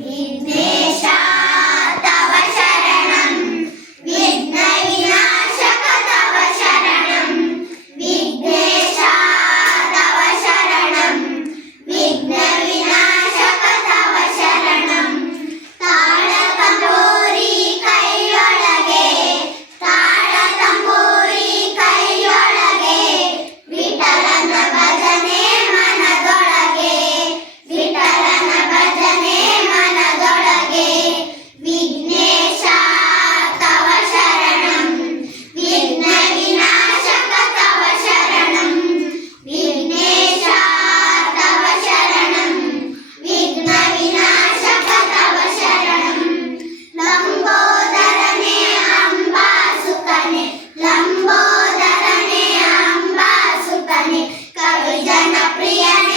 विघ्नेश तव शरणं विघ्न विनाशक तव शरणं विघ्नेश तव शरणं विघ्न विनाशक तव शरणं ताಳ ತಂಬೂರಿ ಕೈಯೊಳಗೆ ತಾಳ ತಂಬೂರಿ ಕೈಯೊಳಗೆ ವಿಠಲನ ಭಜನೆ ಮನದೊಳಗೆ ವಿಠಲನ ಭಜನೆ ಮನದೊಳಗೆ ವಿಘ್ನೇಶ ತವ ಶರಣಂ ವಿಘ್ನ ವಿನಾಶಕ ತವ ಶರಣಂ ವಿಘ್ನೇಶ ತವ ಶರಣಂ ವಿಘ್ನ ವಿನಾಶಕ ತವ ಶರಣಂ ಲಂಬೋದರನೆ ಅಂಬಾಸುಕನೆ ಲಂಬೋದರನೆ ಅಂಬಾಸುಕನೆ ಕವಿ ಜನಪ್ರಿಯನೆ